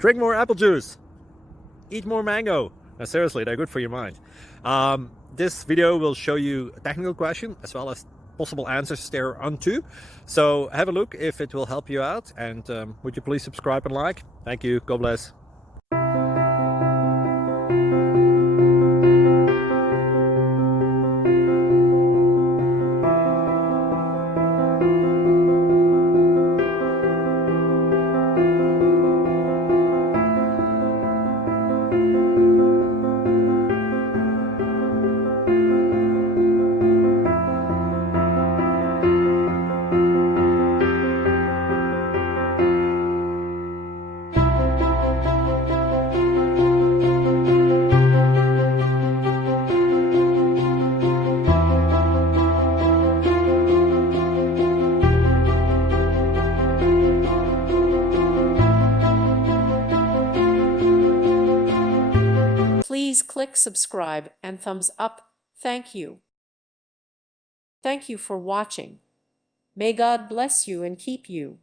Drink more apple juice. Eat more mango. Now, seriously, they're good for your mind. This video will show you a technical question as well as possible answers thereunto. So have a look if it will help you out, and would you please subscribe and like? Thank you. God bless. Please click subscribe and thumbs up. Thank you. Thank you for watching. May God bless you and keep you.